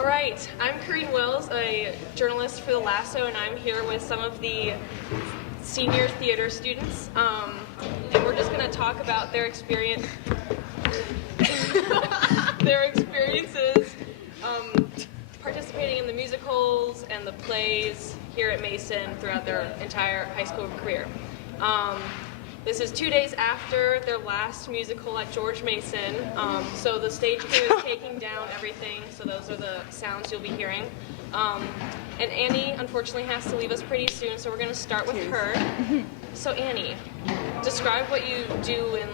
All right, I'm Corinne Wills, a journalist for the Lasso, and I'm here with some of the senior theater students, and we're just going to talk about their experiences participating in the musicals and the plays here at Mason throughout their entire high school career. This is 2 days after their last musical at George Mason, so the stage crew is taking down everything, so those are the sounds you'll be hearing. And Annie, unfortunately, has to leave us pretty soon, so we're going to start with her. So Annie, describe what you do and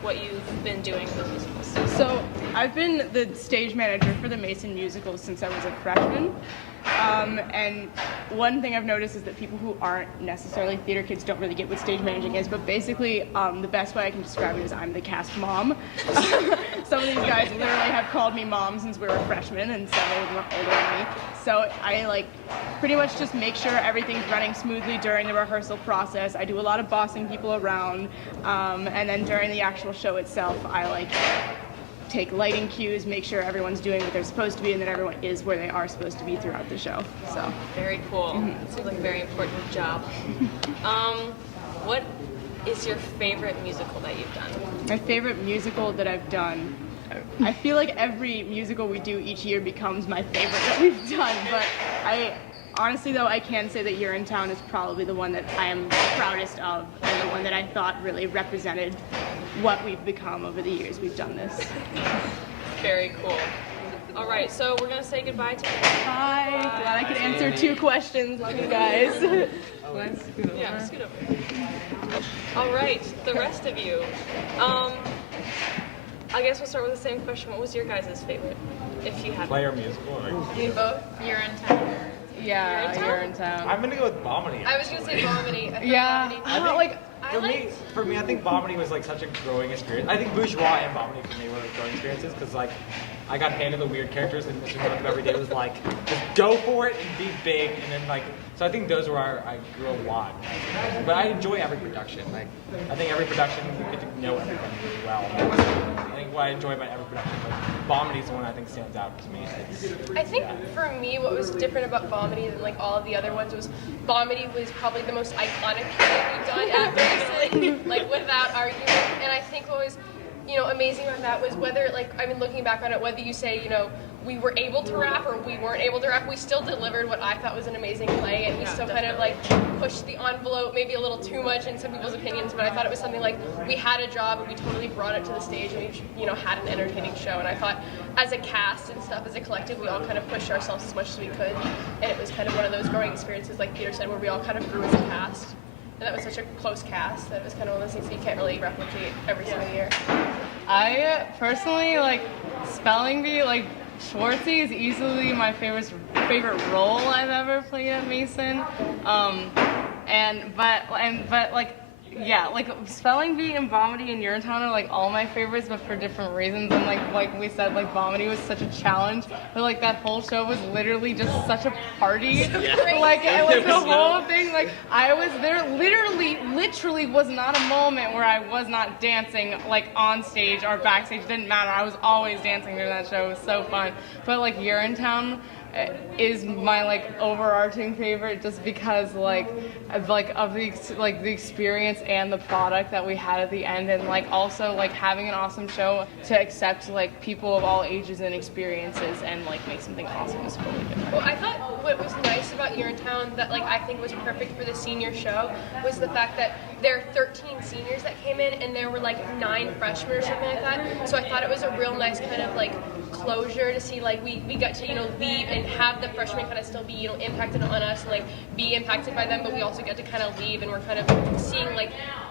what you've been doing for the musicals. So I've been the stage manager for the Mason musicals since I was a freshman. And one thing I've noticed is that people who aren't necessarily theater kids don't really get what stage managing is, but basically the best way I can describe it is I'm the cast mom. Some of these guys literally have called me mom since we were freshmen, and several of them are older than me. So I pretty much just make sure everything's running smoothly during the rehearsal process. I do a lot of bossing people around, and then during the actual show itself, I take lighting cues, make sure everyone's doing what they're supposed to be, and that everyone is where they are supposed to be throughout the show. So very cool. It seems like a very important job. What is your favorite musical that you've done? My favorite musical that I've done, I feel like every musical we do each year becomes my favorite that we've done, but honestly though, I can say that Urinetown is probably the one that I am the proudest of, and the one that I thought really represented what we've become over the years we've done this. Very cool. All right, so we're going to say goodbye to you. Bye. Glad I could answer 2 questions with you guys. Let's scoot over. Yeah, scoot over. All right, the rest of you. I guess we'll start with the same question. What was your guys' favorite, if you had? Play or musical? You both? Urinetown. Yeah, Urinetown. I'm gonna go with Bomedy. I was gonna say Bomedy. Yeah, For me, I think Bomedy was such a growing experience. I think Bourgeois and Bomedy for me were growing experiences because I got handed the weird characters, and Mr. North every day was just go for it and be big, and then so I think those were where I grew a lot. But I enjoy every production. I think every production you get to know everyone really well. I think what I enjoy about every production, Bomedy is the one I think stands out to me. I think for me, what was different about Bomedy than all of the other ones was Bomedy was probably the most iconic thing we've done at Mason, without argument. And I think what was, amazing about that was whether, looking back on it, whether you say, we were able to rap or we weren't able to rap, we still delivered what I thought was an amazing play, and we still kind of pushed the envelope, maybe a little too much in some people's opinions, but I thought it was something we had a job and we totally brought it to the stage, and we had an entertaining show. And I thought as a cast and stuff, as a collective, we all kind of pushed ourselves as much as we could, and it was kind of one of those growing experiences, like Peter said, where we all kind of grew as a cast. And that was such a close cast that it was kind of one of those things that you can't really replicate every single year. I personally spelling bee. Schwartzy is easily my favorite role I've ever played at Mason. Spelling bee and Bomedy and Urinetown are all my favorites, but for different reasons. And like we said, Bomedy was such a challenge, but that whole show was literally just such a party. The whole thing, I was there, literally was not a moment where I was not dancing on stage or backstage. It didn't matter. I was always dancing during that show. It was so fun. But Urinetown is my overarching favorite, just because of the experience and the product that we had at the end, and also having an awesome show to accept people of all ages and experiences and make something awesome is totally different. Well, I thought what was nice about Urinetown that I think was perfect for the senior show was the fact that there are 13 seniors that came in, and there were 9 freshmen or something like that. So I thought it was a real nice kind of closure to see we got to leave and have the freshmen kind of still be impacted on us and be impacted by them, but we also get to kind of leave, and we're kind of seeing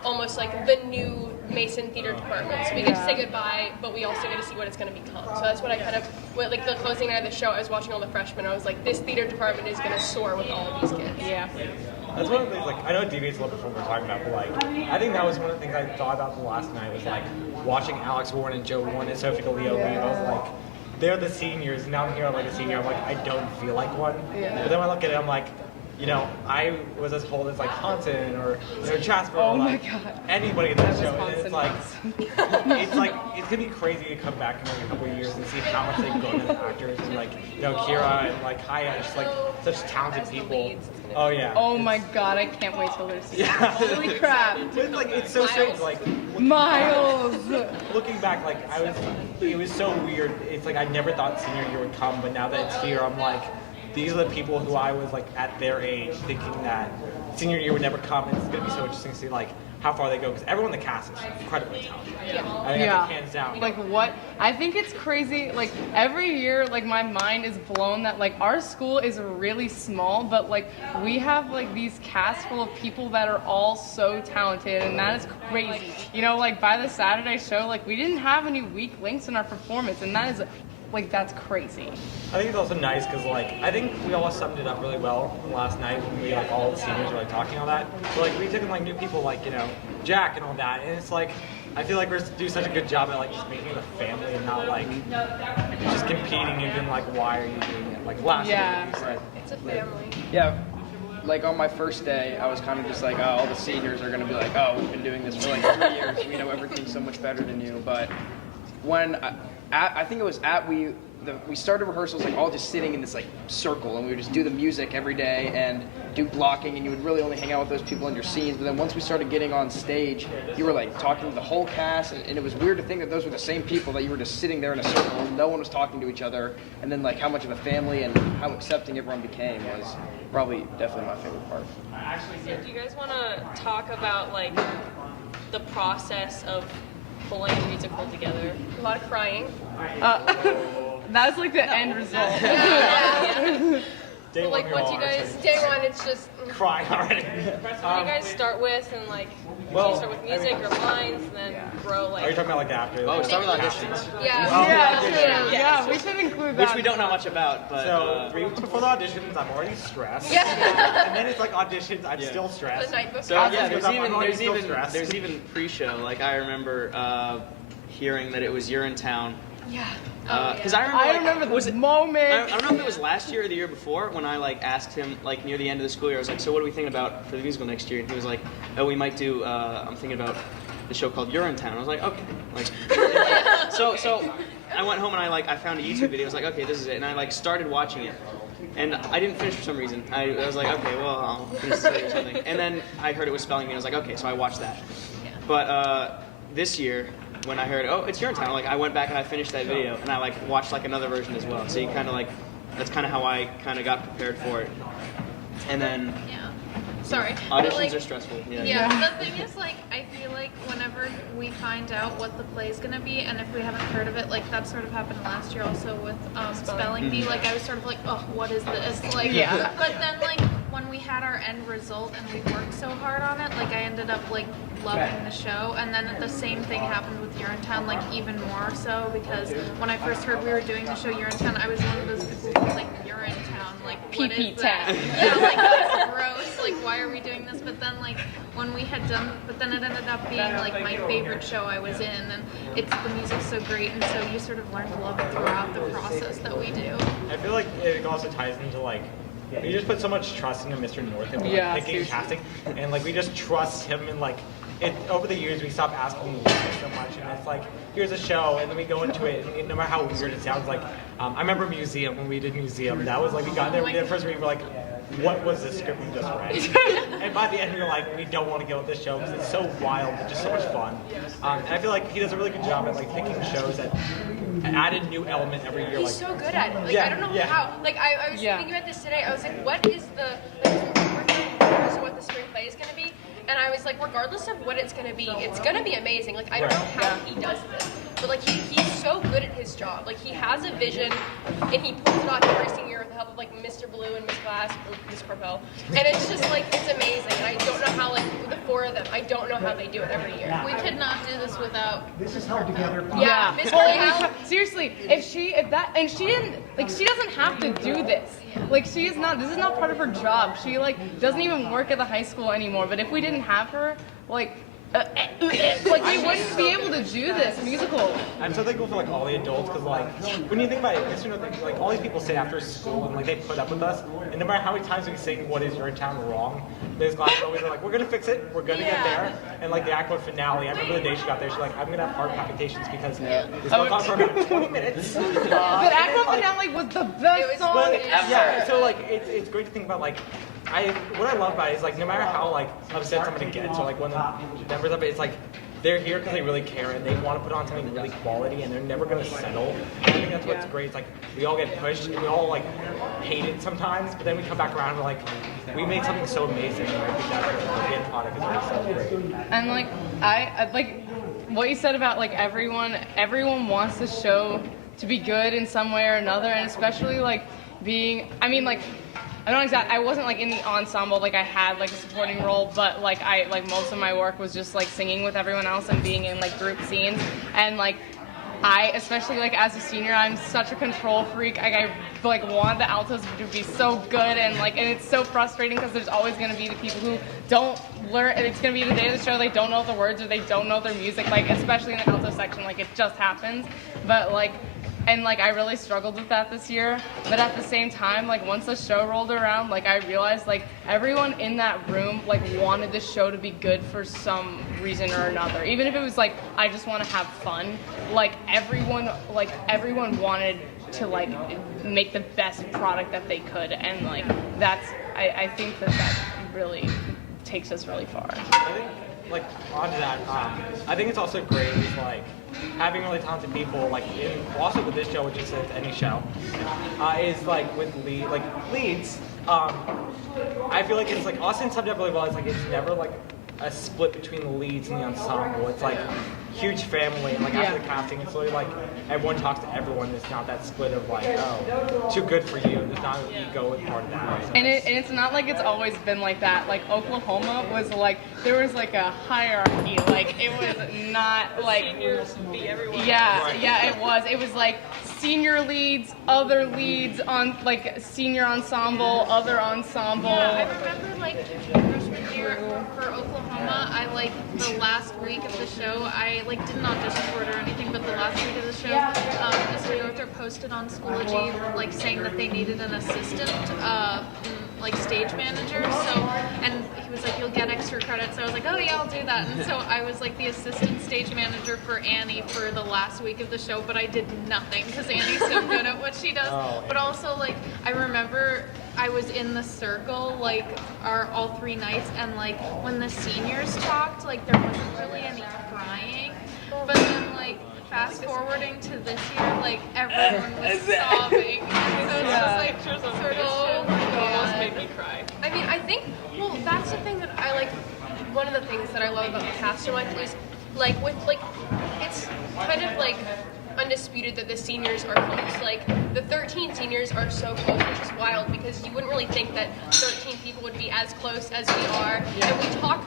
almost the new Mason Theater Department. So we get to say goodbye, but we also get to see what it's going to become. So that's what I kind of the closing night of the show. I was watching all the freshmen. I was this theater department is going to soar with all of these kids. Yeah. That's one of the things, I know it deviates a little bit from what we're talking about, but I think that was one of the things I thought about the last night was watching Alex Warren and Joe Warren and Sophie DeLeo leave. I was they're the seniors, and now I'm here a senior, I don't feel like one. Yeah. But then when I look at it, I'm you know, I was as old as like Hanson or Jasper Oh or my like God. anybody in that show. And Wisconsin. it's like it's gonna be crazy to come back in like a couple of years and see how much they've grown as actors and like Kira and like Haya, just like such talented people. Oh yeah. Oh my God, I can't wait till they're season. Yeah. Holy crap. But like it's so strange, like Miles. looking back, like it was so weird. It's like I never thought senior year would come, but now that it's here, I'm like, these are the people who I was like at their age thinking that senior year would never come. And it's gonna be so interesting to see like how far they go because everyone in the cast is incredibly talented. I think that's hands down. Like what? I think it's crazy. Like every year, like my mind is blown that like our school is really small, but like we have like these casts full of people that are all so talented, and that is crazy. You know, like by the Saturday show, like we didn't have any weak links in our performance, and that is like that's crazy. I think it's also nice because like I think we all summed it up really well last night when we like all the seniors were like talking all that. But like we took in like new people like Jack and all that, and it's like I feel like we're doing such a good job at like just making it a family and not like just competing and being like why are you doing it like last year you said. It's a family. Yeah. Like on my first day, I was kind of just like, oh, all the seniors are gonna be like, oh, we've been doing this for like 3 years. We know everything so much better than you. But when I think it was we started rehearsals like all just sitting in this like circle, and we would just do the music every day and do blocking, and you would really only hang out with those people in your scenes. But then once we started getting on stage, you were like talking to the whole cast, and it was weird to think that those were the same people that you were just sitting there in a circle, and no one was talking to each other, and then like how much of a family and how accepting everyone became was probably definitely my favorite part. So do you guys want to talk about like the process of pulling a musical together? A lot of crying. That's like the end result. Day Like one, what you guys, day one, it's just crying already. What do you guys start with, and like well, do you start with music or lines, and then grow like? Are you talking about like after? Oh, like, start with casting? auditions. Yeah, we should include that. Which we don't know much about, but So 3 weeks before the auditions, I'm already stressed. Yeah. And then it's like auditions, I'm still stressed. the night before. so yeah, Because I'm already still stressed. there's even pre-show. Like I remember hearing that it was Urinetown. Yeah. Because I remember the was it, moment. I don't know if it was last year or the year before when I like asked him like near the end of the school year. I was like, so what are we thinking about for the musical next year? And he was like, oh, we might do. I'm thinking about the show called Urinetown. I was like, okay. Like, so I went home and I found a YouTube video. I was like, okay, this is it. And I like started watching it. And I didn't finish for some reason. I was like, okay, well, I'll finish the study or something. And then I heard it was spelling bee. And I was like, okay, so I watched that. But this year, when I heard, oh, it's Urinetown, like I went back and I finished that video, and I like watched like another version as well. So you kind of like, that's kind of how I kind of got prepared for it. And then Sorry. auditions Like, are stressful. Yeah, the thing is, like, I feel like whenever we find out what the play is gonna be, and if we haven't heard of it, like that sort of happened last year also with Spelling Bee. Like, I was sort of like, oh, what is this? Like, but then like when we had our end result and we worked so hard on it, like I ended up like loving the show. And then the same thing happened with Urinetown, like even more so, because when I first heard we were doing the show Urinetown, I was one of those people who was like, Urinetown, like what is that? Yeah, like that's gross. Like why are we doing this? But then like when we had done, but then it ended up being like my favorite show I was in, and it's the music's so great, and so you sort of learn to love it throughout the process that we do. I feel like it also ties into like, we just put so much trust into Mr. North and like, picking casting, and like we just trust him, and like over the years we stopped asking why so much, and it's like here's a show, and then we go into it, and no matter how weird it sounds, like I remember Museum, when we did Museum, that was like we got there, we did the first read, we were like, what was this script we just read? And by the end we were like, we don't want to go with this show because it's so wild but just so much fun. And I feel like he does a really good job at like picking shows that add a new element every year. He's like, so good at it. Like I don't know how. Like I was thinking about this today. I was like, what is the like, what the spring play is going to be? And I was like, regardless of what it's going to be amazing. Like I don't know how he does this, but like he's so good at his job. Like he has a vision, and he pulls it off every single year with the help of like Mr. Blue and Miss Glass, or Miss Corbell. And it's just like it's amazing. And I don't know how, like the four of them, I don't know how they do it every year. We could not do this without. This is held together. Yeah, Miss Corbell. Seriously, she doesn't have to do this. Like this is not part of her job. She doesn't even work at the high school anymore. But if we didn't have her, we wouldn't wouldn't be able to do this musical. I'm so thankful for like all the adults because like when you think about it, like all these people sit after school and like they put up with us, and no matter how many times we sing "What Is Your Town" wrong, those classes always are like, we're gonna fix it, we're gonna get there. And like the actual finale, I remember the day she got there, she's like, I'm gonna have heart palpitations because this will talk for about 20 minutes. But Aqua Finale was the best song But, ever. yeah, so like it's great to think about like what I love about it is like no matter how like upset somebody gets or like when the members of it's like they're here because they really care and they want to put on something really quality and they're never going to settle. And I think that's what's great. It's like we all get pushed and we all like hate it sometimes, but then we come back around and we're like, we made something so amazing. And I think that's the end product is really so great. And like I like what you said about like everyone wants the show to be good in some way or another, and especially like being, I mean like I wasn't like in the ensemble, like I had like a supporting role, but like most of my work was just like singing with everyone else and being in like group scenes. And like I, especially like as a senior, I'm such a control freak. I want the altos to be so good, and it's so frustrating because there's always going to be the people who don't learn, and it's going to be the day of the show they don't know the words or they don't know their music, like especially in the alto section, like it just happens. But like, and like I really struggled with that this year, but at the same time, like once the show rolled around, like I realized like everyone in that room like wanted the show to be good for some reason or another. Even if it was like I just want to have fun, like everyone wanted to like make the best product that they could, and like that's I think that really takes us really far. I think, like, onto that, I think it's also great is, like, having really talented people, like, also with this show, which is any show, is, like, with leads, I feel like it's, like, Austin subbed up really well. It's, like, it's never, like, a split between the leads and the ensemble. It's, like, huge family, and, like, after the casting, it's really, like, everyone talks to everyone. It's not that split of, like, oh, too good for you. There's not an ego as part of that. So. And it's not like it's always been like that. Like, Oklahoma was, like, there was, like, a hierarchy. Like, it was not, like... Seniors beat everyone. Yeah, it was. It was, like, senior leads, other leads, on like, senior ensemble, other ensemble. Yeah, I remember, like, freshman year for Oklahoma, I, like, the last week of the show, I, like, didn't audition for it or anything, but the last week of the show, Mr. Yorker posted on Schoology, like, saying that they needed an assistant, like, stage manager, so, and he was like, you'll get extra credits, so I was like, oh yeah, I'll do that, and so I was, like, the assistant stage manager for Annie for the last week of the show, but I did nothing, because Annie's so good at what she does, but also, like, I remember I was in the circle, like, all 3 nights, and, like, when the seniors talked, like, there wasn't really any crying, but then, like, fast forwarding to this year, like, everyone was sobbing, and so it's just, like, sort of, Almost made me cry. I mean, I think, well, that's the thing that I like, one of the things that I love about the cast so much is, like, with, like, it's kind of, like, undisputed that the seniors are close. Like, the 13 seniors are so close, which is wild, because you wouldn't really think that 13 people would be as close as we are, and we talk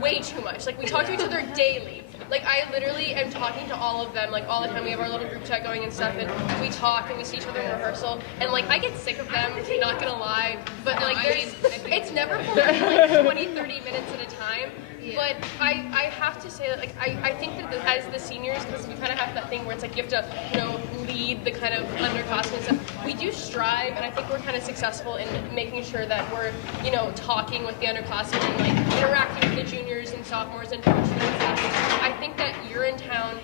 way too much. Like, we talk to each other daily. Like, I literally am talking to all of them, like, all the time. We have our little group chat going and stuff, and we talk, and we see each other in rehearsal, and, like, I get sick of them, not gonna lie, but, like, it's never for, like, 20, 30 minutes at a time, but I have to say that, like, I think that as the seniors, because we kind of have that thing where it's, like, you have to, you know, lead the kind of underclassmen and stuff, we do strive, and I think we're kind of successful in making sure that we're, you know, talking with the underclassmen and, like, interacting with the juniors and sophomores and freshmen and stuff. I think that Urinetown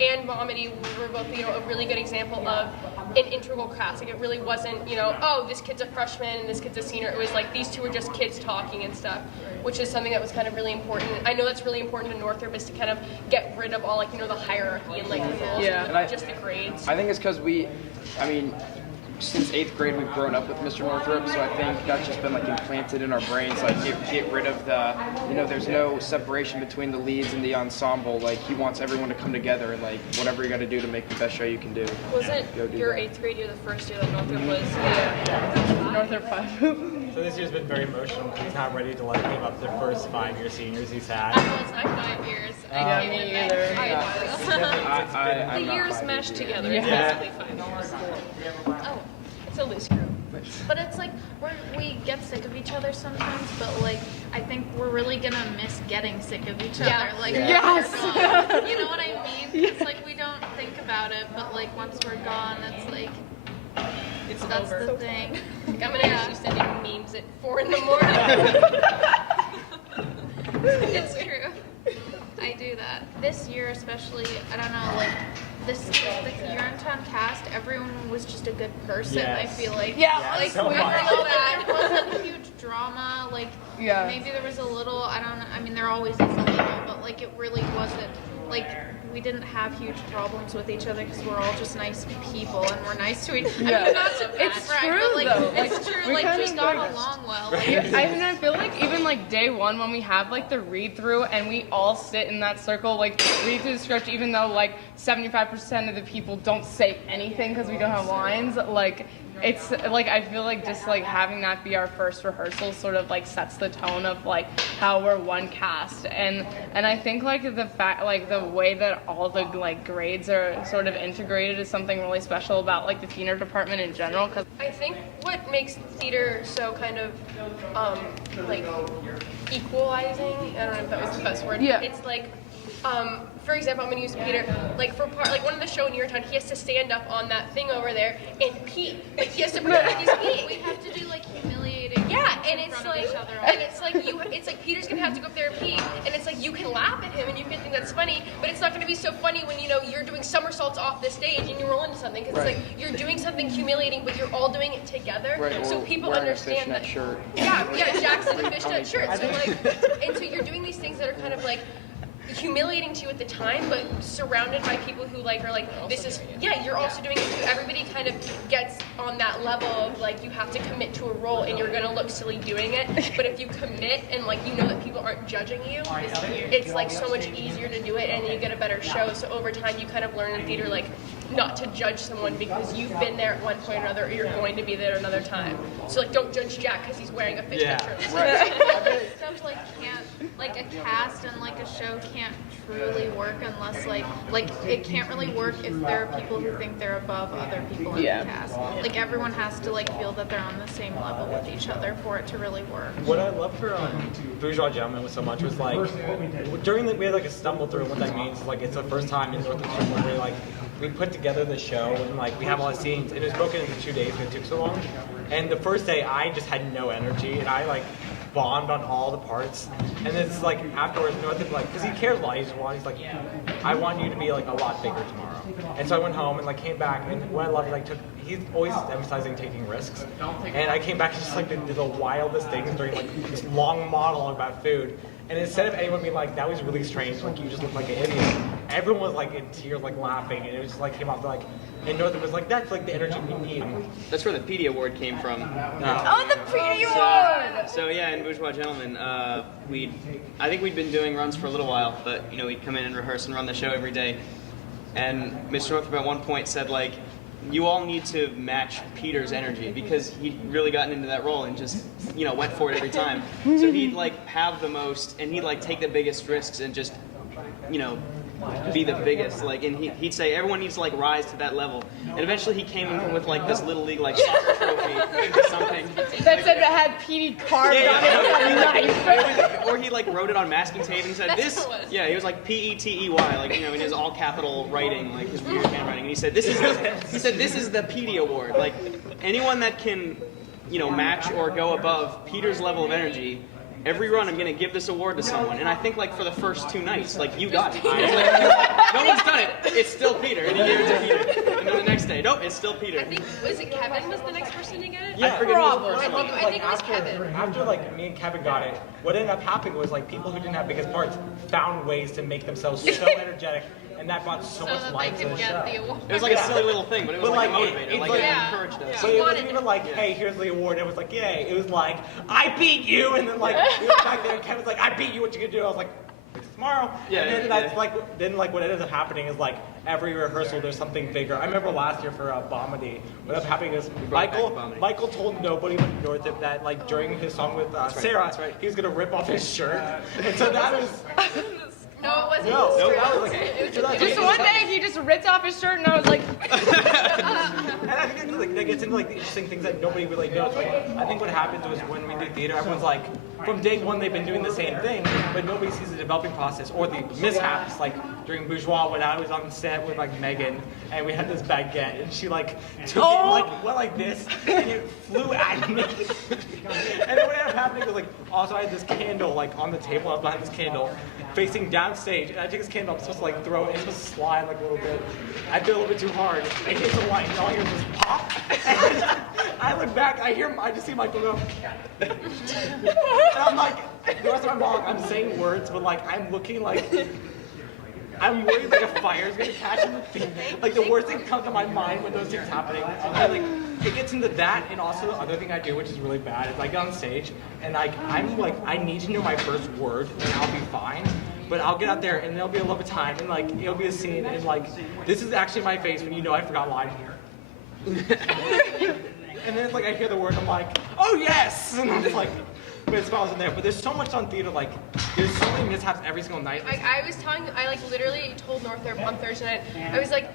and Vomitty were both, you know, a really good example of an integral class. Like, it really wasn't, you know, oh, this kid's a freshman and this kid's a senior. It was like these two were just kids talking and stuff, which is something that was kind of really important. I know that's really important to Northrop, is to kind of get rid of all, like, you know, the hierarchy and, like, the rules and just the grades. I think it's because since 8th grade we've grown up with Mr. Northrop, so I think that's just been, like, implanted in our brains, like, get rid of the, you know, there's no separation between the leads and the ensemble. Like, he wants everyone to come together and, like, whatever you got to do to make the best show you can do. Wasn't your 8th grade year the first year that Northrop was? Northrop 5. So this year's been very emotional because he's not ready to like give up the first 5-year seniors he's had. I was not 5 years. I came in Me either. I The years meshed together. It's Yeah. basically 5 years. Oh. It's a loose group. But it's like we get sick of each other sometimes, but like I think we're really gonna miss getting sick of each other. Like Yes. it, but like once we're gone, it's like that's over. the thing. Like, I'm gonna actually send you memes at 4 in the morning. It's true. I do that. This year especially, I don't know, like the Urinetown cast, everyone was just a good person, I Yes. feel like. Yeah, Like so we much. felt that there wasn't huge drama, like Yeah. maybe there was a little, I don't know, I mean there always is a little, but like it really wasn't, like we didn't have huge problems with each other because we're all just nice people and we're nice to each other. Yeah. I mean, not to It's brag, true, but like though. it's Like, true, we like kinda we got enjoyed it. along well. Like, I feel like even like day one when we have like the read through and we all sit in that circle, like read through the script, even though like 75% of the people don't say anything because we don't have lines, like it's like I feel like just like having that be our first rehearsal sort of like sets the tone of like how we're one cast, and I think like the fact like the way that all the like grades are sort of integrated is something really special about like the theater department in general. Cause I think what makes theater so kind of like equalizing, I don't know if that was the best word. Yeah. It's like for example, I'm gonna use Peter. Like for part, like one of the show in Urinetown, he has to stand up on that thing over there and pee. Like he has to pretend like he's peeing. we have to do like humiliating Yeah, things and in it's front like, of each other. and it's like it's like Peter's gonna have to go up there and pee, and it's like you can laugh at him and you can think that's funny, but it's not gonna be so funny when you're doing somersaults off the stage and you roll into something because it's like you're doing something humiliating, but you're all doing it together, Right, so or people wearing understand a that. fishnet shirt. Yeah, Jackson and fishnet shirt. So like, and so you're doing these things that are kind of like humiliating to you at the time, but surrounded by people who like are like, this is you're also doing it too. Everybody kind of gets on that level of like you have to commit to a role and you're gonna look silly doing it. But if you commit and like you know that people aren't judging you, it's like so much easier to do it and you get a better show. So over time you kind of learn in theater like not to judge someone because you've been there at one point or another, or you're going to be there another time. So like don't judge Jack because he's wearing a fishnet shirt. Stuff like can't, like a cast and like a show can't truly work unless like it can't really work if there are people who think they're above other people in the cast. Like everyone has to like feel that they're on the same level with each other for it to really work. What I loved for Bourgeois Gentlemen was so much was like we had like a stumble through what that means. Like it's the first time in Northampton where we put together the show and like we have all the scenes and it was broken into 2 days because it took so long. And the first day I just had no energy and I like bombed on all the parts. And it's like afterwards, Northam's like, because he cares a lot. He's like, I want you to be like a lot bigger tomorrow. And so I went home and like came back and what I loved like he's always emphasizing taking risks. And I came back and just like did the wildest things during like this long monologue about food. And instead of anyone being like, that was really strange, like you just look like an idiot, everyone was like in tears, like laughing, and it was just like came off to like, and Northam was like, that's like the energy we need. That's where the PD award came from. oh, the PD award! So yeah, in Bourgeois Gentlemen, I think we'd been doing runs for a little while, but we'd come in and rehearse and run the show every day. And Mr. Northam at one point said like, you all need to match Peter's energy because he'd really gotten into that role and just, went for it every time. So he'd like have the most, and he'd like take the biggest risks and just, be the biggest. Like, and he'd say everyone needs to like rise to that level. And eventually he came in with like this little league like soccer trophy, something. That said that had PD carved on it. Or he like wrote it on masking tape and he said this. Yeah, he was like PETEY, like in his all capital writing, like his weird handwriting. And he said this is the PD award. Like anyone that can, match or go above Peter's level of energy. Every run, I'm gonna give this award to someone, and I think like for the first 2 nights, like you got it. No one's done it. It's still Peter, and he gave it to Peter. And then the next day, nope, it's still Peter. I think was it Kevin was the next person to get it? Yeah, I forget who was the probably. first one. I think it was Kevin. After like me and Kevin got it, what ended up happening was like people who didn't have biggest parts found ways to make themselves so energetic, and that brought so much that they life to could the get show. the award. It was like a silly little thing, but it was But, like a like, motivator. it's Like like- it Yeah. encouraged us. But it wanted wasn't even like, hey, here's the award. It was like, yay. It was like, I beat you, and then like we went back there, and Kevin's like, I beat you. What you gonna do? I was like, tomorrow. Yeah, and then yeah, that's yeah. like what ended up happening is like every rehearsal there's something bigger. I remember last year for Bomedy, what ended up happening is brought back Bomedy. Michael told nobody but Northam that like during his song with Sarah, that's right. he was gonna rip off his shirt, and so that was. No, it wasn't. No, True. that was like. It so was that's Just like- one day he just ripped off his shirt and I was like, And I think that gets into like the interesting things that nobody really knows. Like I think what happens was when we do theater, everyone's like, from day one they've been doing the same thing, but nobody sees the developing process or the mishaps. Like during Bourgeois when I was on set with like Megan, and we had this baguette, and she like took it and went like this, and it flew at me. And then what ended up happening was like, also I had this candle like on the table, I was behind this candle, facing downstage, and I took this candle, I'm supposed to like throw it, and it's supposed to slide like a little bit. I did a little bit too hard. It hit the light, and all I hear was just pop. And I look back, I just see Michael go, and I'm like, the rest of my vlog, I'm saying words, but like I'm looking like I'm worried like a fire's gonna catch in the thing. Like the worst thing comes to my mind when those things happening. I like it gets into that, and also the other thing I do, which is really bad, is I get on stage and like I'm like I need to know my first word and I'll be fine. But I'll get out there and there'll be a little bit of time and like it'll be a scene and like this is actually my face when you know I forgot line here. And then it's like I hear the word, I'm like, oh yes! And I'm just like, but it's wasn't there. But there's so much on theater, like there's so many mishaps every single night. I was telling, I like literally told Northrop on Thursday night, I was like,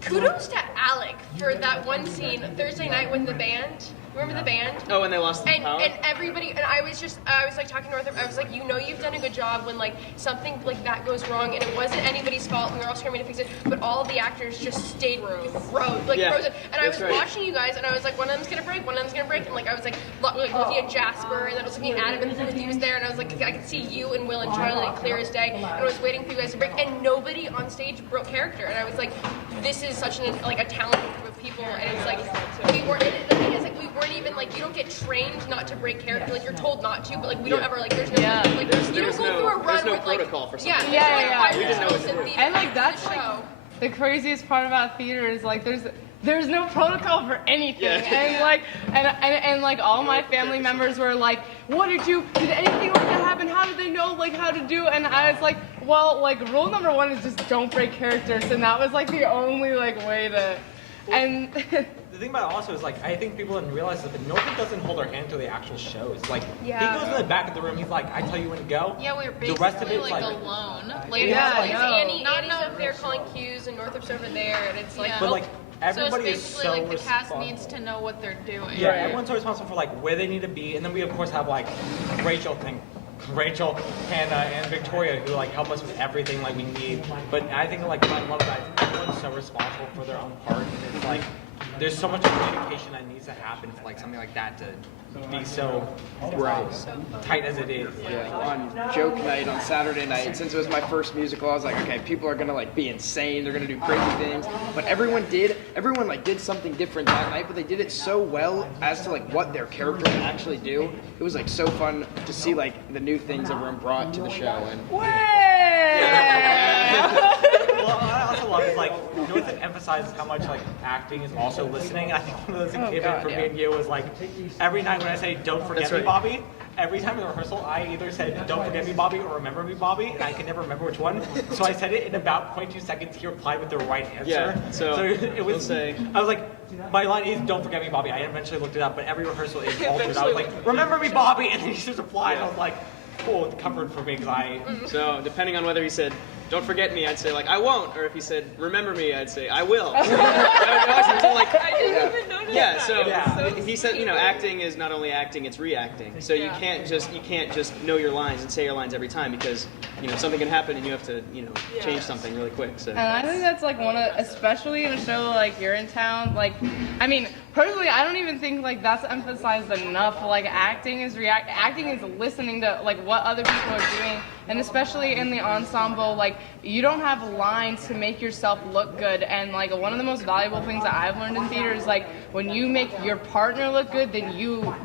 kudos to Alec for that one scene Thursday night when the band, remember the band? Oh, when they lost the power? And everybody, and I was like talking to Northrop, I was like, you know you've done a good job when like something like that goes wrong and it wasn't anybody's fault and we were all screaming to fix it, but all of the actors just stayed frozen. And I was watching you guys and I was like, one of them's gonna break, and like I was like looking at Jasper and then I was looking at Adam and he was there and I was like, I could see you and Will and Charlie clear as day and I was waiting for you guys to break and nobody on stage broke character and I was like, this is such a talented group of people and it's like, we weren't, the thing is like, we weren't even like, you don't get trained not to break character, like you're told not to, but like we don't ever like, there's no, like you don't go through a run there's no with like, protocol for something. We didn't know what to do. And like that's like the craziest part about theater is like there's no protocol for anything. And like and like all my family members were like, did anything like that happen? How did they know like how to do? And I was like, well, like rule number one is just don't break characters, and that was like the only like way to and the thing about it also is like I think people didn't realize that Northrop doesn't hold our hand to the actual shows. Like he goes in the back of the room, he's like, I tell you when to go. Yeah, we were basically the rest of it's like alone. Later, Annie's up there calling cues and Northrop's over there, and it's like, but like everybody so is it's basically so like the cast responsible. needs to know what they're doing. Yeah, everyone's so responsible for like where they need to be, and then we of course have like Rachel, Hannah, and Victoria who like help us with everything like we need. But I think like I love that everyone's so responsible for their own part, and it's like there's so much communication that needs to happen for like something like that to be so tight as it is. Yeah, on joke night on Saturday night, since it was my first musical, I was like, okay, people are gonna like be insane, they're gonna do crazy things. But everyone like did something different that night, but they did it so well as to like what their character would actually do. It was like so fun to see like the new things everyone brought to the show. And Well, I also love is like Northrop emphasizes how much like acting is also listening. I think one of those things came in for me and you was like every night when I say don't forget me, Bobby, every time in the rehearsal I either said don't forget me, Bobby, or remember me, Bobby, and I can never remember which one. So I said it in about 0.2 seconds. He replied with the right answer. Yeah. So it was. I was like, my line is don't forget me, Bobby. I eventually looked it up, but every rehearsal is altered. I was like, remember me, Bobby, and then he just replied. I was like, cool, it's covered for me because I. So depending on whether he said don't forget me, I'd say like I won't, or if he said remember me, I'd say I will. I didn't even notice that. He said, acting is not only acting, it's reacting. So you can't just know your lines and say your lines every time because something can happen and you have to change something really quick. So and I think that's like especially in a show like You're in Town. Like, I mean, personally, I don't even think like that's emphasized enough. Like acting is listening to like what other people are doing. And especially in the ensemble, like, you don't have lines to make yourself look good. And, like, one of the most valuable things that I've learned in theater is, like, when you make your partner look good, then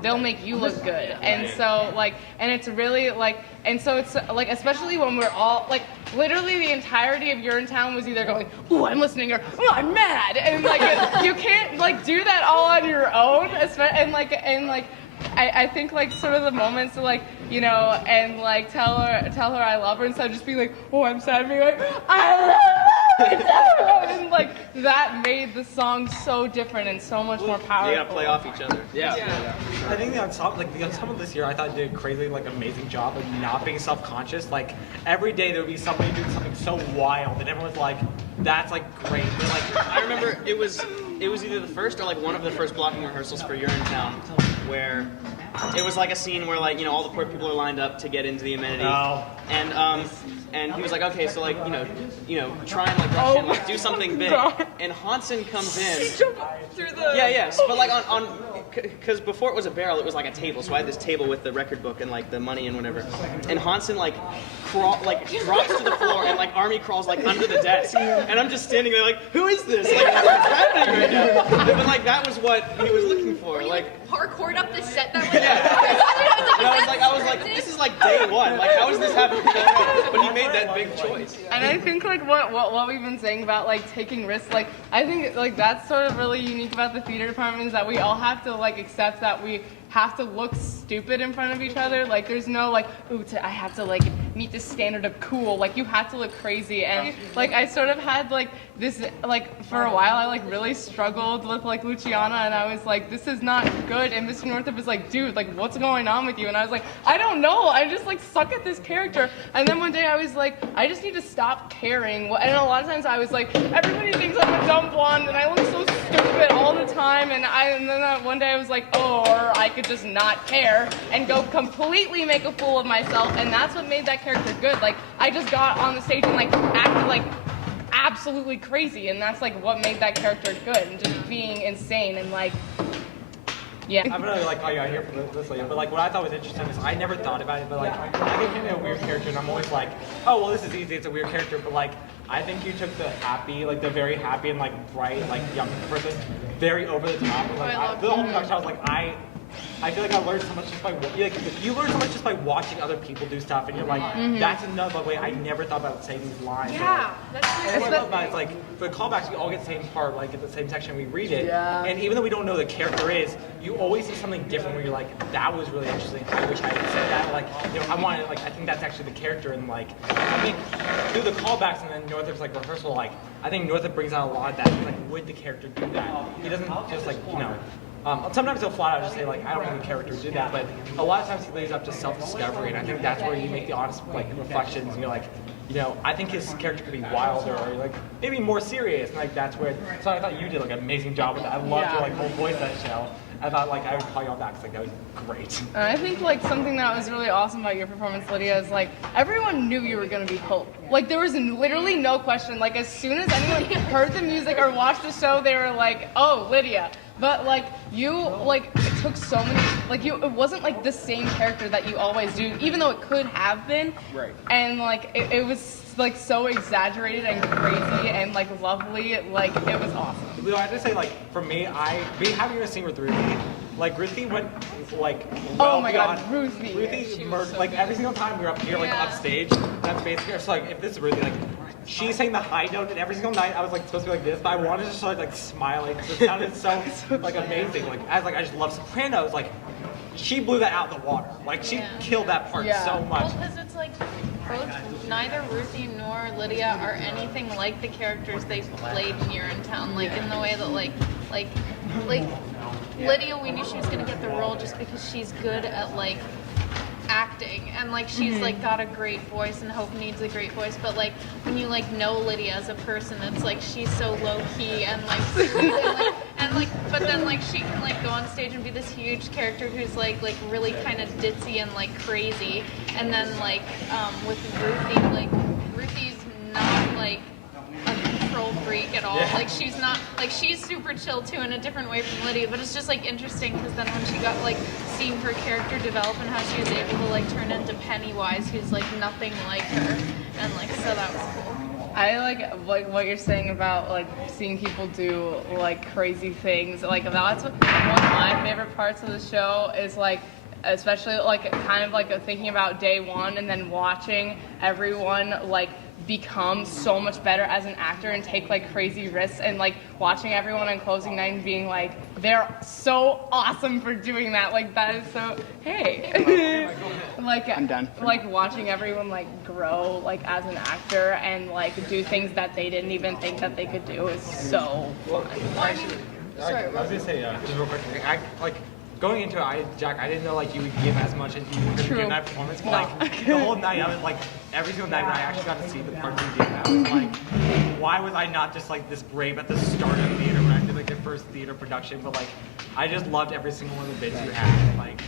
they'll make you look good. And so, like, and it's really, like, and so it's, like, especially when we're all, like, literally the entirety of You're in Town was either going, ooh, I'm listening, or, ooh, I'm mad. And, like, you can't, like, do that all on your own. And, like, I think like sort of the moments of like, and like tell her I love her instead of just being like, oh, I'm sad, being like, I love her, and like that made the song so different and so much more powerful. You gotta play off each other. Yeah. I think the ensemble this year I thought did a crazy amazing job of not being self-conscious. Like every day there would be somebody doing something so wild and everyone's like, that's like great. But like I remember it was either the first or like one of the first blocking rehearsals for You're in Town where it was like a scene where like all the poor people are lined up to get into the amenity, and and he was like, okay, so like, try and like rush in, like do something big. And Hansen comes in. Through the Yeah. But like because before it was a barrel, it was like a table. So I had this table with the record book and like the money and whatever. And Hansen like drops to the floor and like army crawls like under the desk. And I'm just standing there like, who is this? Like, what's happening right now? But like that was what he was looking for. Like parkoured up the set that I was like, this is like day one. Like, how is this happening? But he made that big choice. And I think like what we've been saying about like taking risks, like I think like that's sort of really unique about the theater department is that we all have to like accept that we have to look stupid in front of each other. Like there's no like, ooh, I have to like meet this standard of cool. Like you have to look crazy. And like I sort of had like this, like for a while I like really struggled with like Luciana and I was like, this is not good. And Mr. Northup was like, dude, like what's going on with you? And I was like, I don't know. I just like suck at this character. And then one day I was like, I just need to stop caring. And a lot of times I was like, everybody thinks I'm a dumb blonde and I look so stupid all the time. And then one day I was like, oh, or I could just not care and go completely make a fool of myself, and that's what made that character good. Like I just got on the stage and like acted like absolutely crazy, and that's like what made that character good, and just being insane and like yeah. I'm really like how you got here for this later, but like what I thought was interesting is I never thought about it, but like I get him a weird character and I'm always like, oh well this is easy, it's a weird character, but like I think you took the happy, like the very happy and like bright, like young person, very over the top. And, like the whole production I was like I feel like I learned so much just by you learn so much just by watching other people do stuff, and you're like, that's another way I never thought about saying these lines. Yeah, that's and what I love about it is like for the callbacks, we all get the same part, like at the same section we read it, and even though we don't know who the character is, you always see something different where you're like, that was really interesting. I wish I had said that. Like, I wanted, like, I think that's actually the character, and like, I think through the callbacks and then Northup's like rehearsal, like, I think Northup brings out a lot of that. He's like, would the character do that? He doesn't just like, sometimes he'll flat out just say like, I don't think the character did that, but a lot of times he lays up to self-discovery, and I think that's where you make the honest like reflections, and you're like, I think his character could be wilder or like maybe more serious, and like that's where. So I thought you did like an amazing job with that. I loved your like whole voice that show. I thought like I would call you all back because like that was great. And I think like something that was really awesome about your performance, Lydia, is like everyone knew you were gonna be Hope. Like there was literally no question. Like as soon as anyone heard the music or watched the show, they were like, "Oh, Lydia." But like you, like it took so many. Like it wasn't like the same character that you always do, even though it could have been. Right. And like it was like so exaggerated and crazy and like lovely. Like it was awesome. I have to say, like, for me, having a scene with Ruthie, like, Ruthie went, like, well oh my God, beyond, Ruthie. Ruthie murdered, like, every single time we were up here, like, on stage, that's basically, so, like, if this is Ruthie, like, she's saying the high note, and every single night I was, like, supposed to be like this, but I wanted to start, like, smiling, because it sounded so, like, amazing, like, I just love Sopranos, like, she blew that out of the water, like, she killed that part so much. Well, because it's like, neither Ruthie nor Lydia are anything like the characters they played in Urinetown, like in the way that like Lydia, we knew she was gonna get the role just because she's good at like acting and like she's like got a great voice, and Hope needs a great voice, but like when you like know Lydia as a person, it's like she's so low key and like but then like she can like go on stage and be this huge character who's like really kind of ditzy and like crazy, and then like with Ruthie, like Ruthie's not like a control freak at all. Like she's not, like she's super chill too in a different way from Lydia, but it's just like interesting because then when she got like seeing her character develop and how she was able to like turn into Pennywise, who's like nothing like her, and like so that was cool. I like what you're saying about like seeing people do like crazy things. Like that's one of my favorite parts of the show is like, especially like kind of like thinking about day one and then watching everyone like become so much better as an actor and take like crazy risks, and like watching everyone on closing night and being like, they're so awesome for doing that. Like that is so, hey. Like I'm done. Like watching everyone like grow like as an actor and like do things that they didn't even think that they could do is so fun. I was gonna say, just real quick, going into it, Jack, I didn't know like you would give as much as you could give that performance. But like the whole night, I was like, every single night when I actually got to see the parts you did, I was like, why was I not just like this brave at the start of theater when I did like the first theater production? But like, I just loved every single one of the bits you had. Like,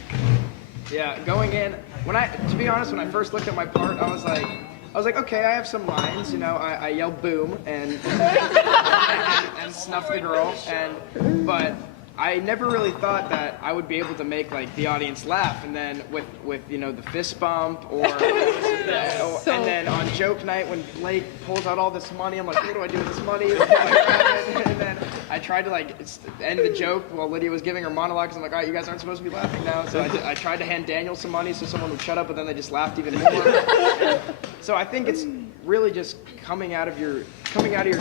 yeah, going in, to be honest, when I first looked at my part, I was like, I was like, okay, I have some lines, you know. I yell boom and and snuff the girl, but I never really thought that I would be able to make like the audience laugh, and then with you know the fist bump and then on joke night when Blake pulls out all this money, I'm like, what do I do with this money? And then I tried to like end the joke while Lydia was giving her monologue, because I'm like, all right, you guys aren't supposed to be laughing now. So I tried to hand Daniel some money so someone would shut up, but then they just laughed even more. So I think it's really just coming out of your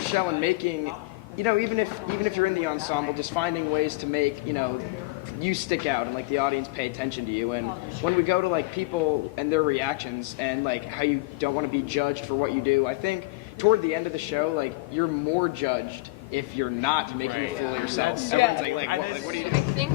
shell and making. You know, even if you're in the ensemble, just finding ways to make, you know, you stick out and like the audience pay attention to you. And when we go to like people and their reactions and like how you don't want to be judged for what you do, I think toward the end of the show, like you're more judged if you're not making a fool of yourself. Everyone's like, what do you do? I think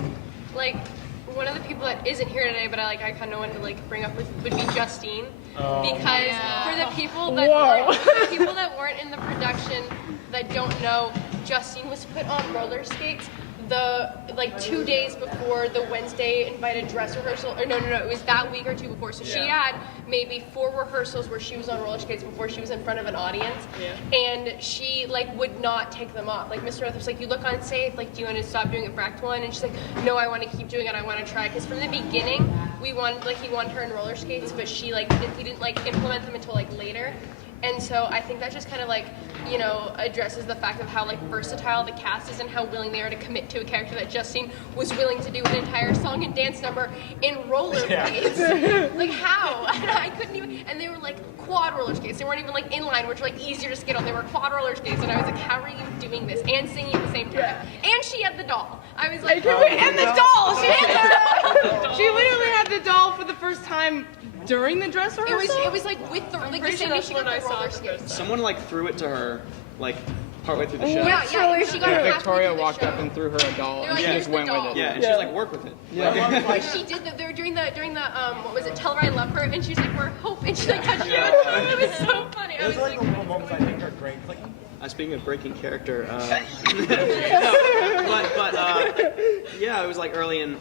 like one of the people that isn't here today, but I kind of wanted to like bring up would be Justine, because for the people that weren't in the production that don't know, Justine was put on roller skates the 2 days before the Wednesday invited dress rehearsal. Or no, it was that week or two before. So she had maybe 4 rehearsals where she was on roller skates before she was in front of an audience, and she like would not take them off. Like Mr. Roth was like, "You look unsafe. Like, do you want to stop doing it for Act 1?" And she's like, "No, I want to keep doing it. I want to try." Because from the beginning, he wanted her in roller skates, but he didn't like implement them until like later. And so I think that just kind of like, you know, addresses the fact of how like versatile the cast is and how willing they are to commit to a character that Justine was willing to do an entire song and dance number in roller skates. Like how? And I couldn't even, and they were like quad roller skates. They weren't even like inline, which were like easier to skate on. They were quad roller skates, and I was like, how are you doing this? And singing at the same time. And she had the doll. I was like, and the doll! She literally had the doll for the first time during the dress rehearsal? It was like with the like the same day she got the roller skates. Someone like threw it to her like partway through the show. Yeah, she got it. Victoria walked up and threw her a doll, and she just went with it. Yeah, and she was like, work with it. Yeah. She did that. They were during the what was it? Tell her I love her, and she was like, we're hope, and she like touched it. It was so funny. I was like, the little moments I think are great. Like, speaking of breaking character, yeah, it was like early in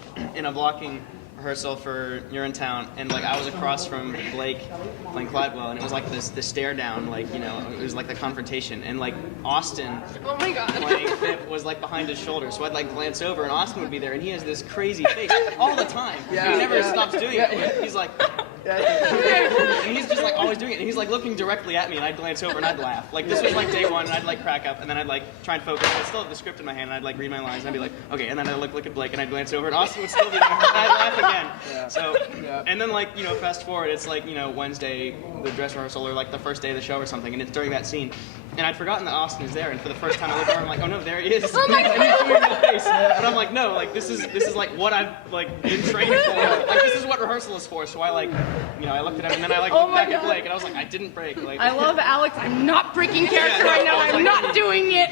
a blocking rehearsal for You're in Town, and like I was across from Blake playing Cladwell, and it was like this stare down, like, you know, it was like the confrontation, and like Austin, oh my god, playing Pip was like behind his shoulder, so I'd like glance over, and Austin would be there, and he has this crazy face all the time. He never stops doing it. He's like, and he's just like always doing it, and he's like looking directly at me, and I'd glance over and I'd laugh. Like this was like day one, and I'd like crack up, and then I'd like try and focus. I'd still have the script in my hand, and I'd like read my lines, and I'd be like, okay, and then I'd look at Blake, and I'd glance over, and Austin would still be there, and I'd laugh again. So, and then like, you know, fast forward, it's like, you know, Wednesday, the dress rehearsal, or like the first day of the show or something, and it's during that scene. And I'd forgotten that Austin is there, and for the first time I look over, I'm like, oh no, there he is. Oh my God. And he's doing my face. But I'm like, no, like this is like what I've like been trained for. Like this is what rehearsal is for. So I like, you know, I looked at him, and then I like looked back at Blake, and I was like, I didn't break. Like, I love Alex. I'm not breaking character right now. I'm not doing it.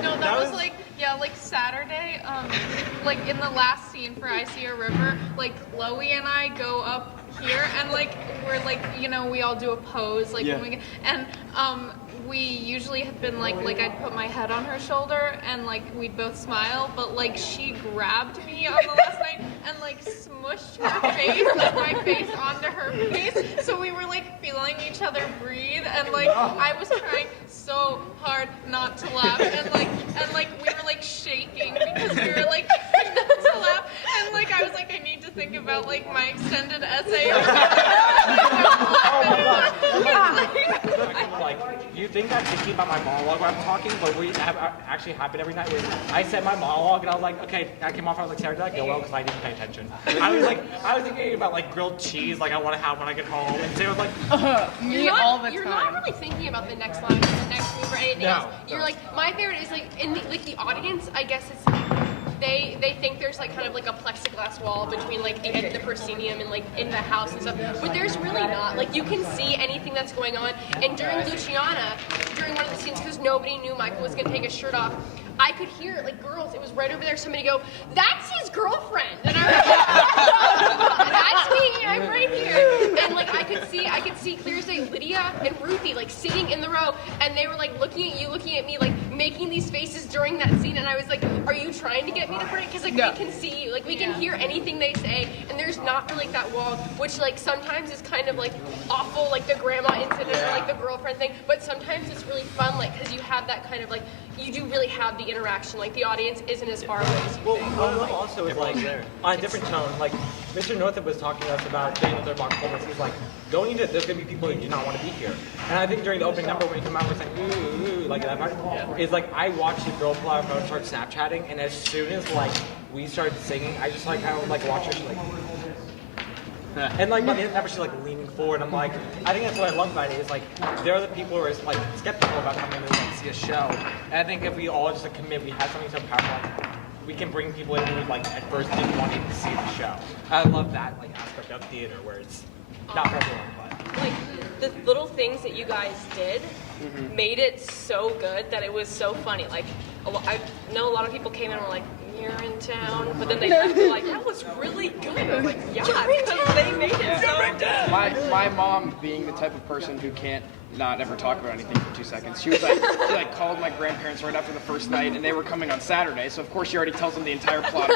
No, that was like, yeah, like Saturday, like in the last scene for I See a River, like Chloe and I go up here, and like we're like, you know, we all do a pose, like when we get, and we usually have been like I'd put my head on her shoulder, and like we'd both smile, but like she grabbed me on the last night and like smushed her face, like my face onto her face, so we were like feeling each other breathe, and like I was trying so hard not to laugh, and like we were like shaking because we were like not to laugh, and like I was like, I need to think about like my extended essay. Like, you think I'm thinking about my monologue when I'm talking, but we have actually happened every night where I said my monologue and I was like, okay, I came off, I was like, Sarah, did that go well? Because I didn't pay attention. I was thinking about like grilled cheese, like I want to have when I get home, and Sarah was like, all the time. You're not really thinking about the next line or the next move or anything else. You're like, my favorite is like in the audience, I guess it's they think there's like kind of like a plexiglass wall between like the end of the proscenium and like in the house and stuff, but there's really not. Like you can see anything that's going on. And during Luciana, during one of the scenes, because nobody knew Michael was gonna take his shirt off, I could hear like girls. It was right over there. Somebody go, "That's his girlfriend," and I was like, "That's me. I'm right here." And like I could could see clear as day Lydia and Ruthie like sitting in the row, and they were like looking at you, looking at me, like making these faces during that scene, and I was like, are you trying to get me to break? Because like we can see you, like we can hear anything they say, and there's not really that wall, which like sometimes is kind of like awful, like the grandma incident or like the girlfriend thing, but sometimes it's really fun, like because you have that kind of like, you do really have the interaction, like the audience isn't as far away as you think. Well, also is like on a different tone. Like Mr. Northup was talking to us about being with their box performance. He's like, going into there's gonna be people who do not want to be here. And I think during the opening number when we come out, we're saying ooh, like that part. Is like I watched the girl pull out her phone, start Snapchatting, and as soon as like we started singing, I just like kind of like watch her. She's like. And like by the end of the number, she's like leaning forward. I'm like, I think that's what I love about it is like there are the people who are like skeptical about coming to like see a show. And I think if we all just like commit, we have something so powerful, like, we can bring people in who like at first didn't want to see the show. I love that like aspect of theater where it's not for everyone, but Like the little things that you guys did made it so good that it was so funny. Like I know a lot of people came in and were like, "You're in town," but then they left and were like, "That was really good." I was like, "Yeah, because they made it so good." My mom, being the type of person who can't not ever talk about anything for 2 seconds, she called my grandparents right after the first night, and they were coming on Saturday, so of course she already tells them the entire plot.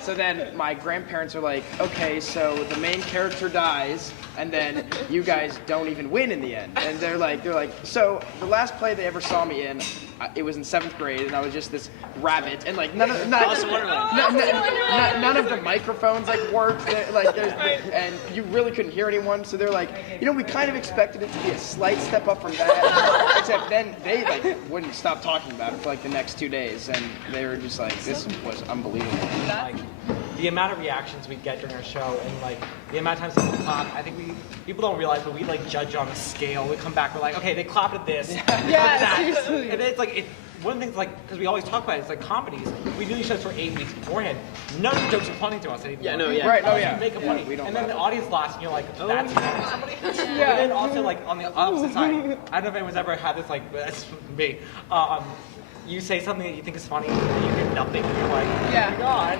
So then my grandparents are like, okay, so the main character dies, and then you guys don't even win in the end. And they're like, so the last play they ever saw me in, it was in 7th grade, and I was just this rabbit, and like none of the microphones like worked, and you really couldn't hear anyone. So they're like, we kind of expected it to be a slight step up from that, except then they like wouldn't stop talking about it for like the next 2 days, and they were just like, this was unbelievable. like the amount of reactions we get during our show and like the amount of times people clap, I think people don't realize, but we like judge on a scale. We come back, we're like, okay, they clapped at this, Yeah, seriously. and it's like one of the things like because we always talk about it, it's like comedies. We do these shows for 8 weeks beforehand. None of the jokes are funny to us anymore. Yeah, no, yeah. Right, no, All yeah. you make a Yeah, funny, we don't and then laugh. the audience laughs, and you're like, that's funny to somebody. Yeah. But then also like on the opposite side, I don't know if anyone's ever had this like, but that's me. You say something that you think is funny, and you get nothing. And you're like, Yeah. oh my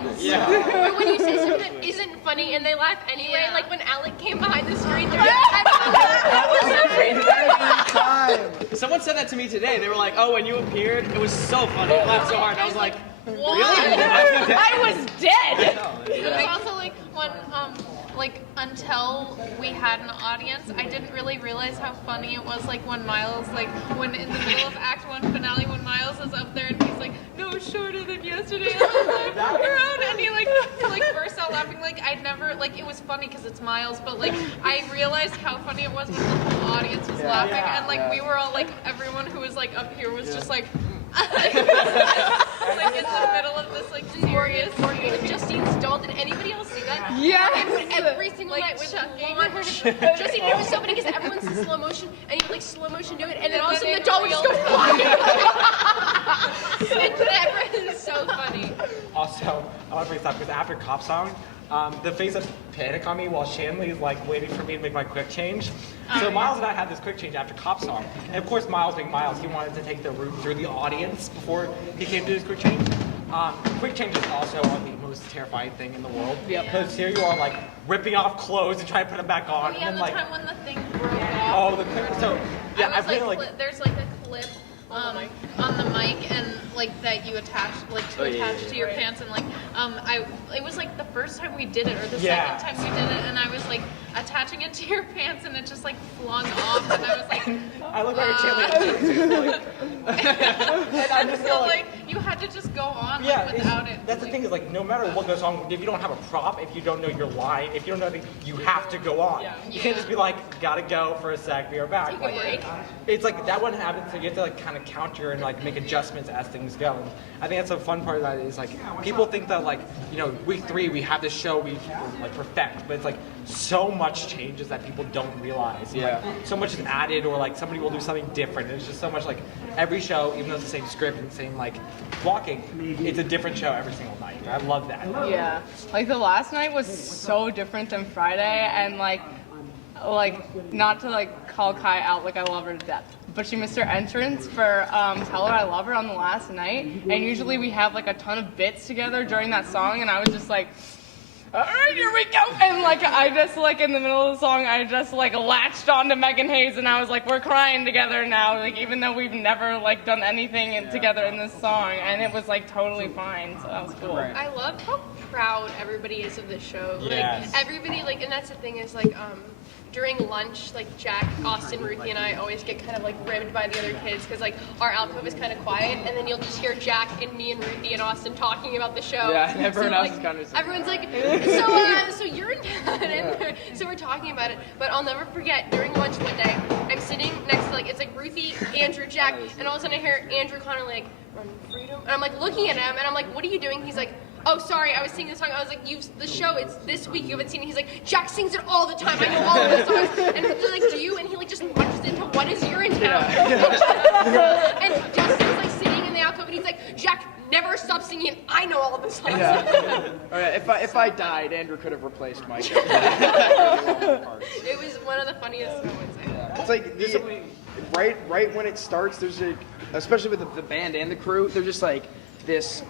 god. Or when you say something that isn't funny and they laugh anyway, Yeah. like when Alec came behind the screen, they're like, Someone said that to me today. They were like, "Oh, when you appeared, it was so funny. I laughed so hard." And I was like, "Really?" I was dead. It was also like when like until we had an audience, I didn't really realize how funny it was. Like when Miles, like when in the middle of Act 1 finale, when Miles is up there and he's like, "No, shorter than yesterday." Around, and he like burst out laughing. Like I'd never like it was funny because it's Miles, but like I realized how funny it was when the whole audience was laughing, and like we were all like everyone who was like up here was just like. Like in the middle of this like serious. Morgan and Justine stalled. Did anybody else see that? Yes. Every single night with Justine, it was so funny because everyone's in slow motion and you like slow motion do it, and then all of a sudden the doll would just go flying. It's so funny. Also, I want to bring this up because after Cop Song, the face of panic on me while Shanley is like waiting for me to make my quick change. So Miles and I had this quick change after Cop Song. And of course, Miles being Miles, he wanted to take the route through the audience before he came to his quick change. Quick change is also the most terrifying thing in the world. Because here you are like ripping off clothes and trying to put them back on. Yeah, and the then like, time when the thing broke off. oh, the quick, so yeah, I was really like, there's like a clip on the mic and like that you attach like to attach to your pants, and like it was like the first time we did it or the second time we did it, and I was like attaching it to your pants and it just like flung off, and I was like I look like a Shanley. And I'm just so like you had to just go on yeah, like, without it. That's the thing is like no matter what goes on, if you don't have a prop, if you don't know your line, if you don't know anything, you have to go on. You can't just be like, gotta go for a sec, be right back. Like, it's like that one happens, so you have to like kind of counter and like make adjustments as things go. And I think that's the fun part of that is like people think that like week 3 we have this show we like perfect, but it's like so much changes that people don't realize. Yeah. Like, so much is added, or like somebody will do something different. It's just so much like every show, even though it's the same script and the same like blocking, it's a different show every single night. I love that. Yeah, like the last night was so different than Friday, and like not to like call Kai out, like I love her to death, but she missed her entrance for Tell Her I Love Her on the last night, and usually we have like a ton of bits together during that song, and I was just like, all right, here we go. And like, I just like in the middle of the song, I just like latched onto Megan Hayes, and I was like, we're crying together now. Like, even though we've never like done anything together in this song, and it was like totally fine. So that was cool. Right. I love how proud everybody is of this show. Yes. Like everybody, like, and that's the thing is like, during lunch, like Jack, Austin, Ruthie, and I always get kind of like ribbed by the other kids because like our alcove is kind of quiet, and then you'll just hear Jack and me and Ruthie and Austin talking about the show. Yeah, and everyone else like, is kind of. everyone's like, so you're in town, and so we're talking about it. But I'll never forget during lunch one day, I'm sitting next to like it's like Ruthie, Andrew, Jack, and all of a sudden I hear Andrew kind of like run freedom, and I'm like looking at him, and I'm like, what are you doing? He's like, oh, sorry, I was singing the song. I was like, the show, it's this week, you haven't seen it. He's like, Jack sings it all the time. I know all of the songs. And Ruthie's like, do you? And he like just launches into what is Urinetown? And Justin's like sitting in the alcove, and he's like, Jack never stops singing. I know all of the songs. Yeah. All right, if I died, Andrew could have replaced my show. It was one of the funniest moments I had. It's like right when it starts, there's especially with the band and the crew, there's just like this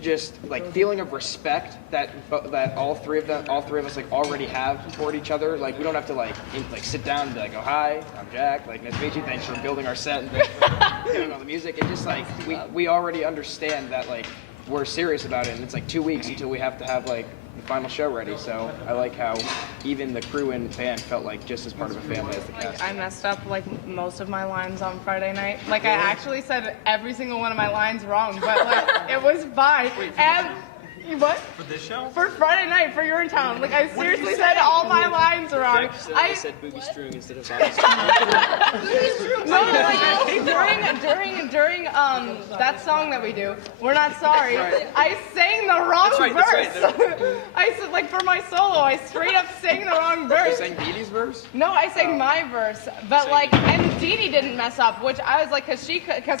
just like feeling of respect that all three of us like already have toward each other. Like we don't have to like sit down and be like, oh hi, I'm Jack, like nice to meet you, thanks for building our set and thanks for doing all the music. It just like we already understand that like we're serious about it, and it's like 2 weeks until we have to have like the final show ready. So I like how even the crew and band felt like just as part of a family as the cast. I messed up like most of my lines on Friday night. Like I actually said every single one of my lines wrong, but like it was fine. And what? For this show? For Friday night, for Urinetown. Like I seriously said all my lines wrong. I said booby strung instead of bobby No, like during that song that we do, We're Not Sorry, I sang the wrong verse. I said like for my solo, I straight up sang the wrong verse. You sang Dee Dee's verse? No, I sang my verse, but like, and Dee Dee didn't mess up, which I was like, cause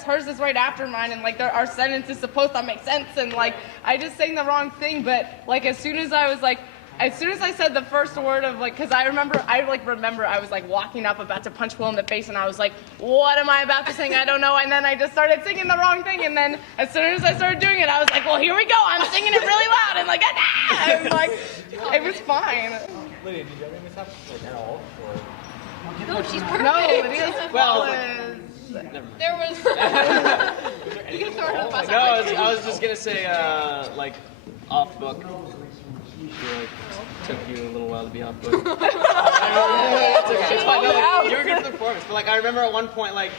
hers is right after mine, and like our sentence is supposed to make sense, and like I just sang the wrong thing, but like as soon as I said the first word of like, cause I remember I was like walking up about to punch Will in the face, and I was like, what am I about to sing? I don't know, and then I just started singing the wrong thing, and then as soon as I started doing it, I was like, well, here we go, I'm singing it really loud, and like, and like, it was fine. Lydia, did you ever miss up like at all? Or? No, she's perfect. No, Lydia's There was. You can throw it on the bus. No, I was just gonna say like off book. I feel like took you a little while to be off book. It's fine. No, you were good for the performance, but like I remember at one point, like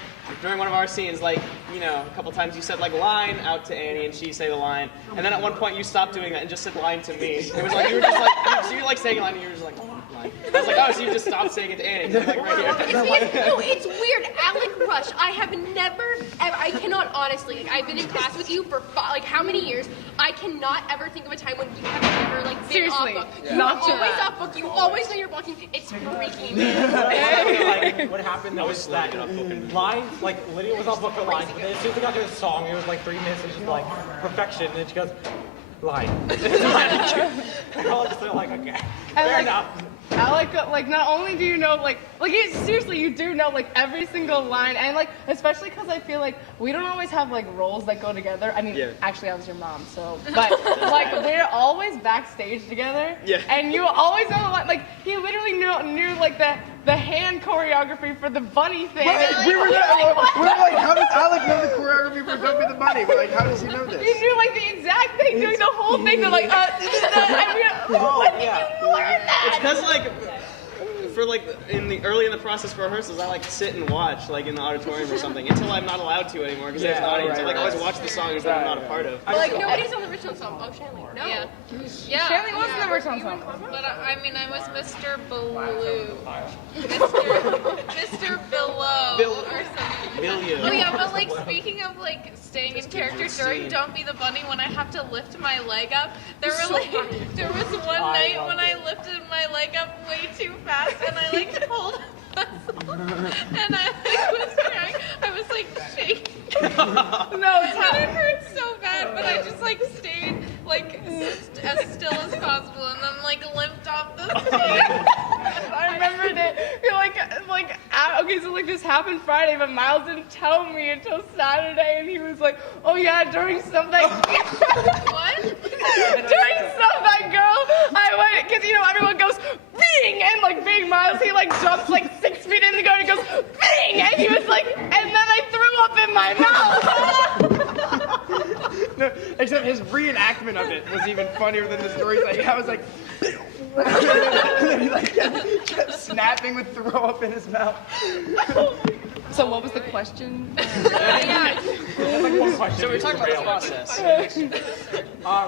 during one of our scenes, like a couple times you said like line out to Annie and she say the line, and then at one point you stopped doing that and just said line to me. It was like you were just like so you were like saying a line and you were just like line. I was like, oh, so you just stopped saying it to Annie. Like right here. No, it's weird. Alec Reusch, I have never, ever, I cannot honestly, like, I've been in class with you for like how many years? I cannot ever think of a time when you have never like been Seriously, off book. yeah. You Not are always true. off book. You always know you're blocking. It's freaking me. Like, what happened was that line, like Lydia was off book for lines, but then as soon as we got to a song, it was like 3 minutes and she's like perfection, and then she goes line. And all of a sudden like okay, fair enough. Alec, like, not only do you know, like seriously, you do know, like, every single line, and, like, especially because I feel like we don't always have, like, roles that go together. I mean, actually, I was your mom, so, but, like, we're always backstage together, and you always know, like, he literally knew like, the hand choreography for the bunny thing. Right. We were like, how does Alec know the choreography for Don't Be the Bunny? We're like, how does he know this? He knew, like, the exact thing, doing the whole thing, they're like, when did you learn that? It's because like for like early in the process for rehearsals, I like sit and watch like in the auditorium or something until I'm not allowed to anymore because there's an audience. I like always watch the songs that I'm not a part of. But like nobody's on the original song. Oh, Shanley. No. Yeah. Shanley wasn't the original song. But I mean, I was Mr. Blue. Mr. Below or something. Million. Oh yeah, but like speaking of like staying in character during Don't Be the Bunny, when I have to lift my leg up, there was one night when I lifted my leg up way too fast and I like pulled and I like was crying. I was like shaking. No, And it hurt so bad, but I just like stayed like as still as possible and then like limped off the stage. I remembered it. You're like okay, so like this happened Friday, but Miles didn't tell me until Saturday, and he was like, oh yeah, during some night. What? During some night, girl, I went, because you know everyone goes bing, and like Big Miles, he like jumps like 6 feet in the go and he goes bing, and he was like, and then I threw up in my mouth. No, except his reenactment of it was even funnier than the story. Like, I was like, and then he like kept snapping with throw up in his mouth. So what was the question? That's like one question. So we're talking about the process.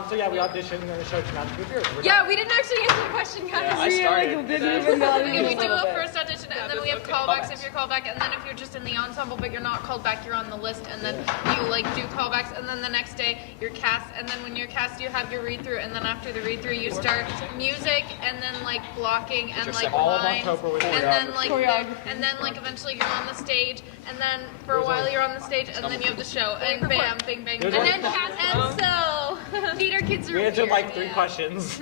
So yeah, we auditioned and the show turned out to be good. Yeah, we didn't actually answer the question, guys. I started. Didn't even know. We do a first audition, and then we have callbacks if you're called back, and then if you're just in the ensemble but you're not called back, you're on the list, and then you like do callbacks, and then the next day you're cast, and then when you're cast you have your read through, and then after the read through you start music, and then like blocking and like all of lines, October with and then like choreography. and then like eventually you're on the stage, and then for a while you're on the stage, and then you have the show, and bam, bing, bang, There's and like- then and so theater kids are We answered weird. like 3 questions.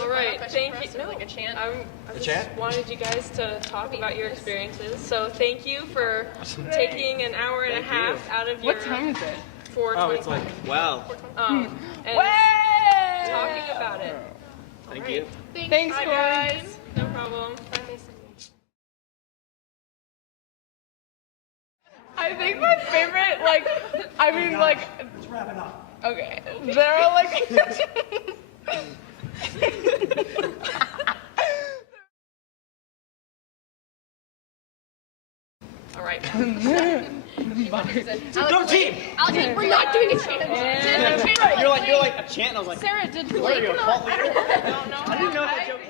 All right, thank you. No, like a chant. I just chant? wanted you guys to talk about your experiences. So thank you for taking an hour and a half out of your What time is it? 4:20. Oh, it's like Wow. and Way! talking about it. Thank you. Thanks, Bye, guys. guys. No problem. I think my favorite, like, I mean, like, let's wrap it up. okay, there are like. All right. Go team! Alex, we're not doing a chant. You're like a chant. And I was like, Sarah did what are you, a cult leader? no, I didn't know that joke.